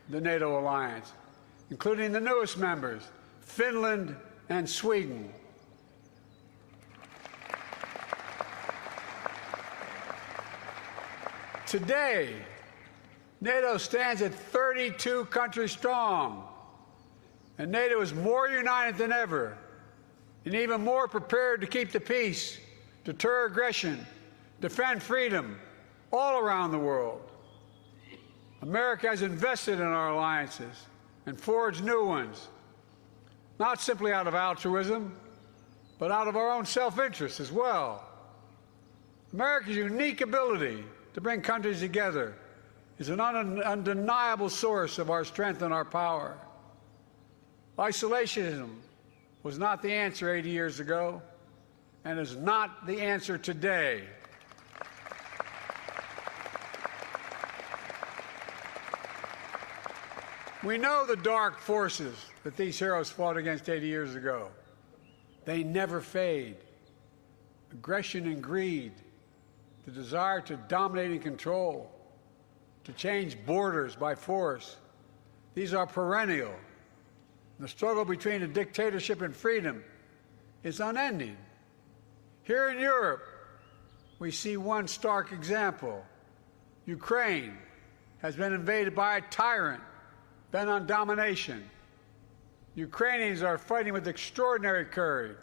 the NATO alliance, including the newest members, Finland and Sweden. Today, NATO stands at 32 countries strong, and NATO is more united than ever and even more prepared to keep the peace, deter aggression, defend freedom all around the world. America has invested in our alliances and forged new ones, not simply out of altruism, but out of our own self-interest as well. America's unique ability to bring countries together is an undeniable source of our strength and our power. Isolationism was not the answer 80 years ago and is not the answer today. We know the dark forces that these heroes fought against 80 years ago. They never fade. Aggression and greed, the desire to dominate and control, to change borders by force, these are perennial. The struggle between a dictatorship and freedom is unending. Here in Europe, we see one stark example. Ukraine has been invaded by a tyrant bent on domination. Ukrainians are fighting with extraordinary courage,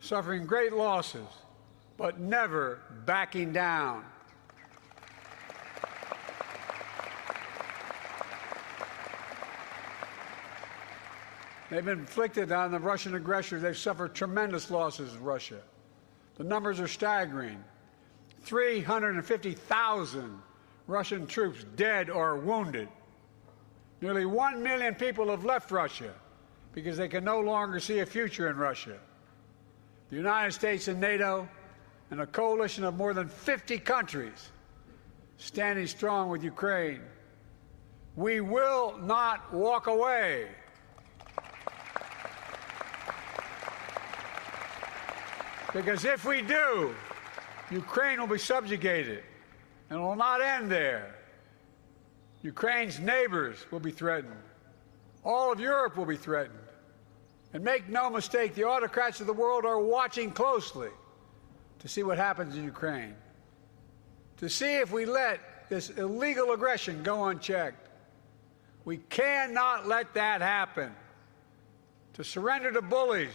suffering great losses, but never backing down. They've been inflicted on the Russian aggressors. They've suffered tremendous losses in Russia. The numbers are staggering. 350,000 Russian troops dead or wounded. Nearly 1 million people have left Russia because they can no longer see a future in Russia. The United States and NATO and a coalition of more than 50 countries standing strong with Ukraine. We will not walk away. Because if we do, Ukraine will be subjugated, and it will not end there. Ukraine's neighbors will be threatened. All of Europe will be threatened. And make no mistake, the autocrats of the world are watching closely to see what happens in Ukraine, to see if we let this illegal aggression go unchecked. We cannot let that happen. To surrender to bullies,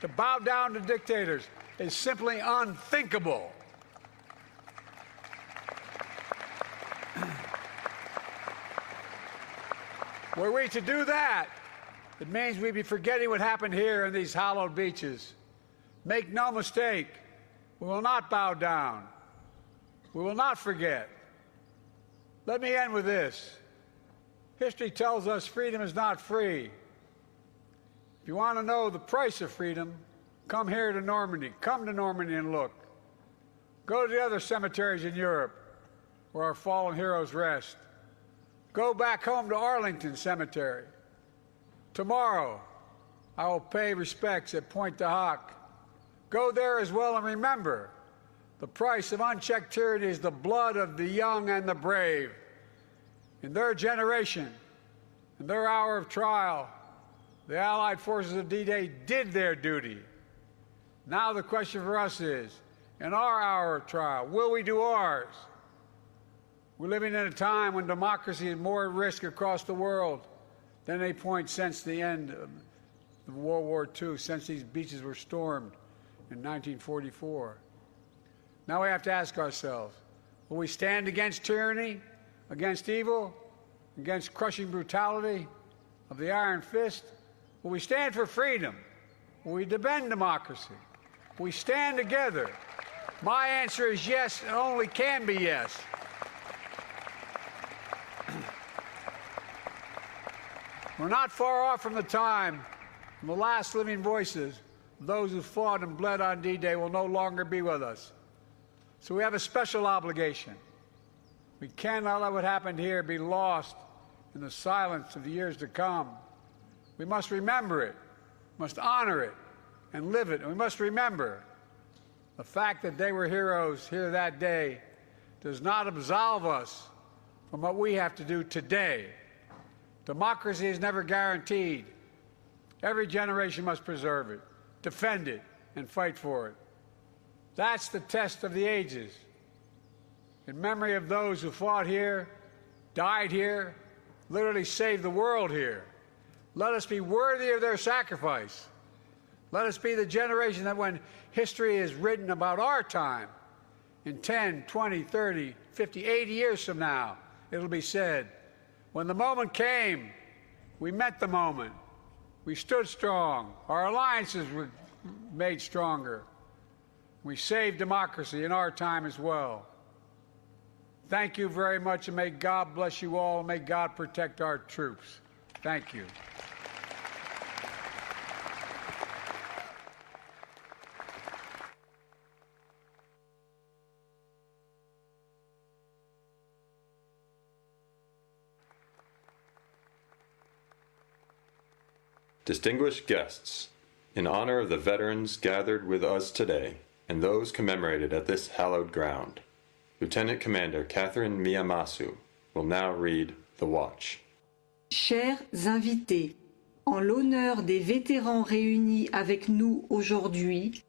to bow down to dictators, is simply unthinkable. Were we to do that, it means we'd be forgetting what happened here in these hallowed beaches. Make no mistake, we will not bow down. We will not forget. Let me end with this. History tells us freedom is not free. If you want to know the price of freedom, come here to Normandy. Come to Normandy and look. Go to the other cemeteries in Europe where our fallen heroes rest. Go back home to Arlington Cemetery. Tomorrow, I will pay respects at Pointe du Hoc. Go there as well and remember, the price of unchecked tyranny is the blood of the young and the brave. In their generation, in their hour of trial, the Allied forces of D-Day did their duty. Now the question for us is, in our hour of trial, will we do ours? We're living in a time when democracy is more at risk across the world than any point since the end of World War II, since these beaches were stormed in 1944. Now we have to ask ourselves, will we stand against tyranny, against evil, against crushing brutality of the iron fist? Will we stand for freedom? Will we defend democracy? Will we stand together? My answer is yes, and only can be yes. We're not far off from the time when the last living voices of those who fought and bled on D-Day will no longer be with us. So we have a special obligation. We cannot let what happened here be lost in the silence of the years to come. We must remember it, must honor it, and live it. And we must remember the fact that they were heroes here that day does not absolve us from what we have to do today. Democracy is never guaranteed. Every generation must preserve it, defend it, and fight for it. That's the test of the ages. In memory of those who fought here, died here, literally saved the world here, let us be worthy of their sacrifice. Let us be the generation that when history is written about our time, in 10, 20, 30, 50, 80 years from now, it'll be said, when the moment came, we met the moment. We stood strong. Our alliances were made stronger. We saved democracy in our time as well. Thank you very much, and may God bless you all, and may God protect our troops. Thank you. Distinguished guests, in honor of the veterans gathered with us today and those commemorated at this hallowed ground, Lieutenant Commander Catherine Miyamasu will now read the Watch. Chers invités, en l'honneur des vétérans réunis avec nous aujourd'hui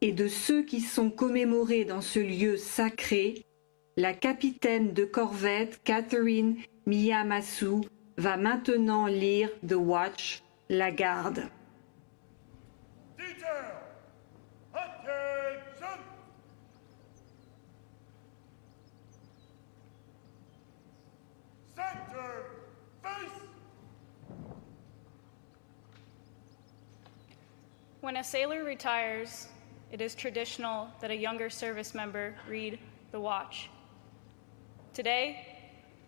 et de ceux qui sont commémorés dans ce lieu sacré, la capitaine de corvette Catherine Miyamasu va maintenant lire The Watch, la garde. When a sailor retires, it is traditional that a younger service member read the Watch. Today,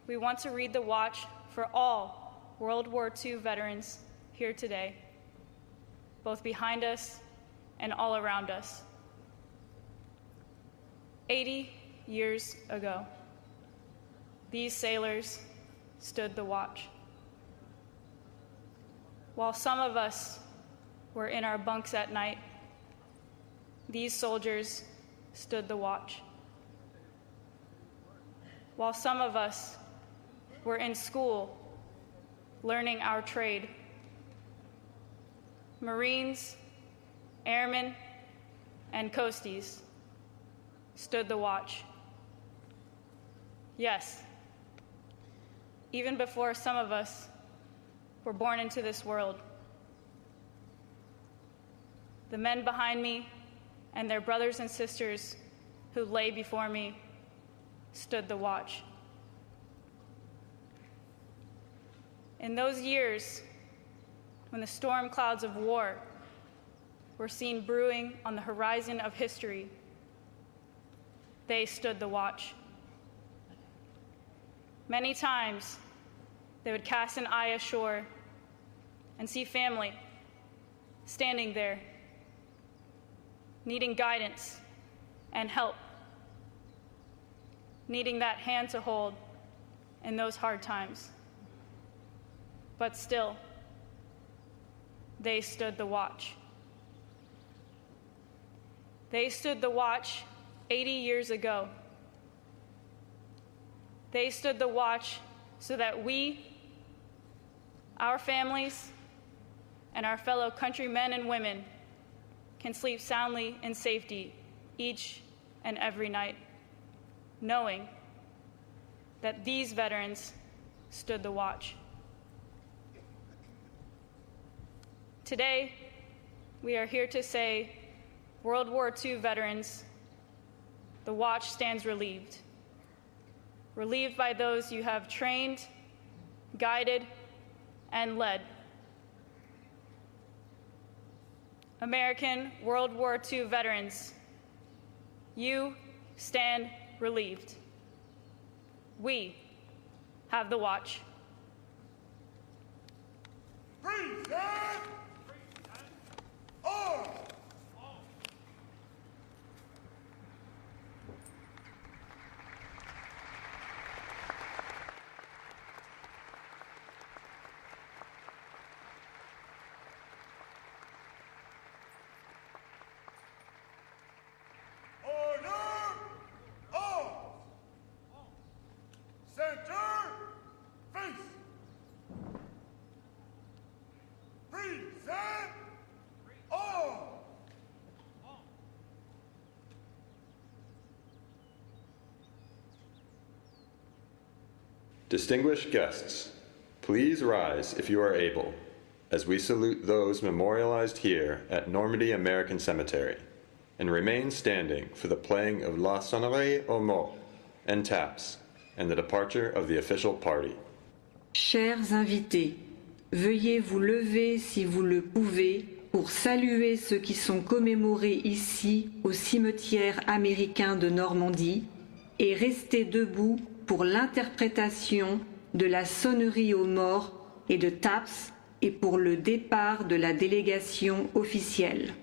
we want to read the Watch for all World War II veterans here today, both behind us and all around us. 80 years ago, these sailors stood the watch. While some of us were in our bunks at night, these soldiers stood the watch. While some of us were in school learning our trade, Marines, airmen, and coasties stood the watch. Yes, even before some of us were born into this world. The men behind me and their brothers and sisters who lay before me stood the watch. In those years, when the storm clouds of war were seen brewing on the horizon of history, they stood the watch. Many times, they would cast an eye ashore and see family standing there, needing guidance and help, needing that hand to hold in those hard times. But still, they stood the watch. They stood the watch 80 years ago. They stood the watch so that we, our families, and our fellow countrymen and women can sleep soundly in safety each and every night, knowing that these veterans stood the watch. Today, we are here to say, World War II veterans, the watch stands relieved. Relieved by those you have trained, guided, and led. American World War II veterans, you stand relieved. We have the watch. Distinguished guests, please rise if you are able, as we salute those memorialized here at Normandy American Cemetery, and remain standing for the playing of La Sonnerie aux Morts and taps, and the departure of the official party. Chers invités, veuillez vous lever si vous le pouvez pour saluer ceux qui sont commémorés ici au cimetière américain de Normandie et rester debout pour l'interprétation de la sonnerie aux morts et de taps et pour le départ de la délégation officielle.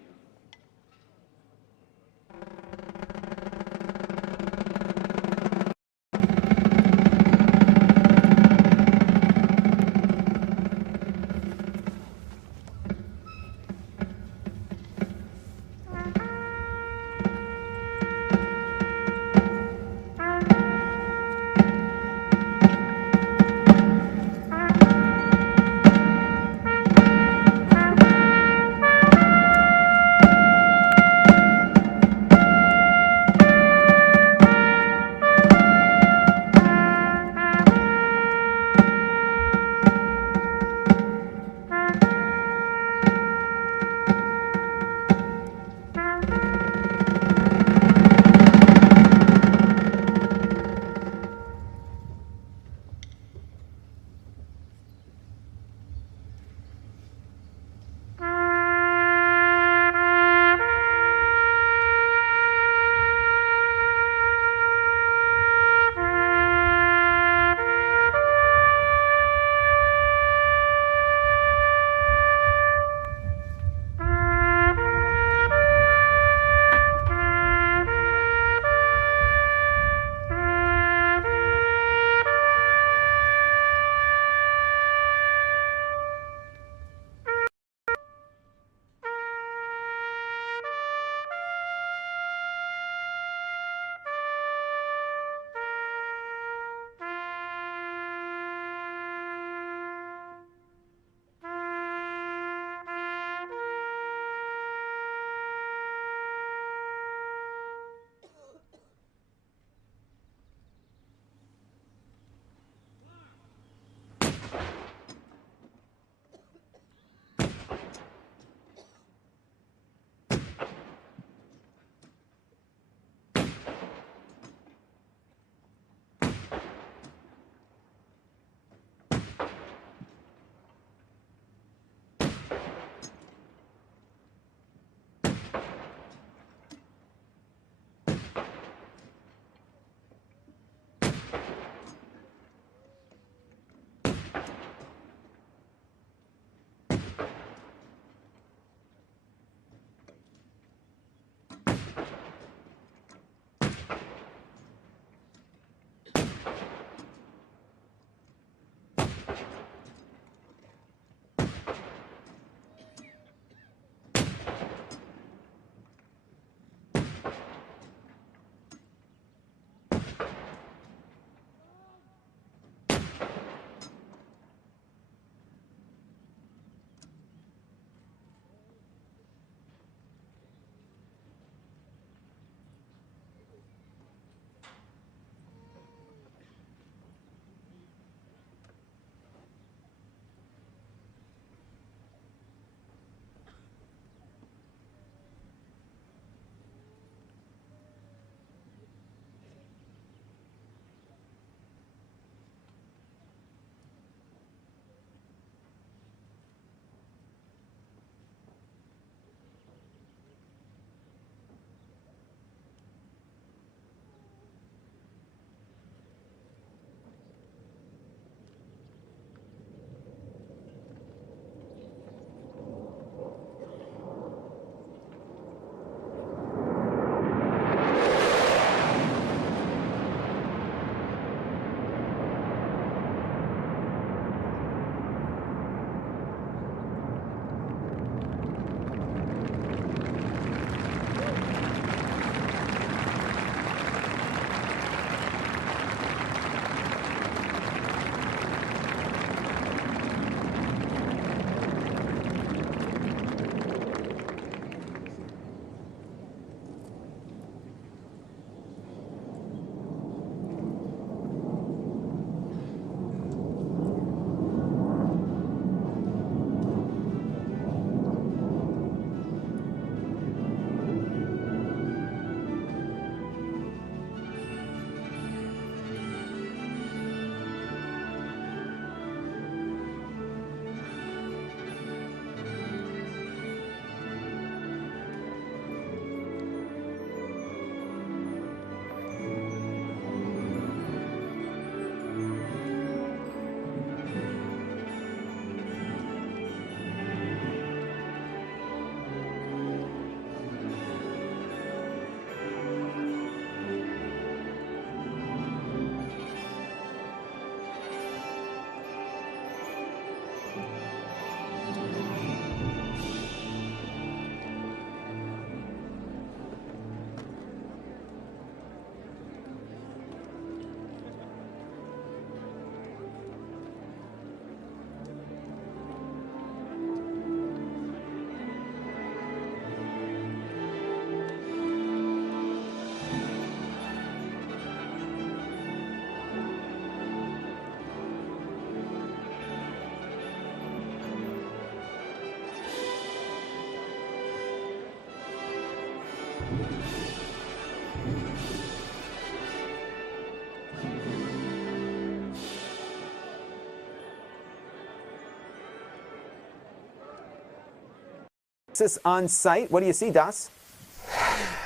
On site. What do you see, Das?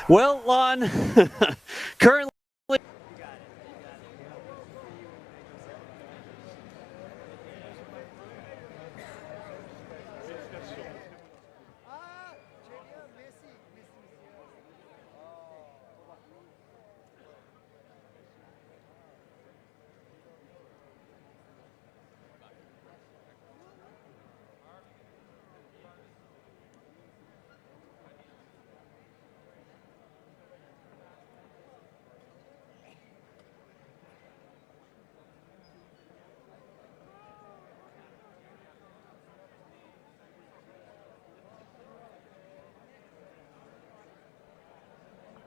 Well, Lon, currently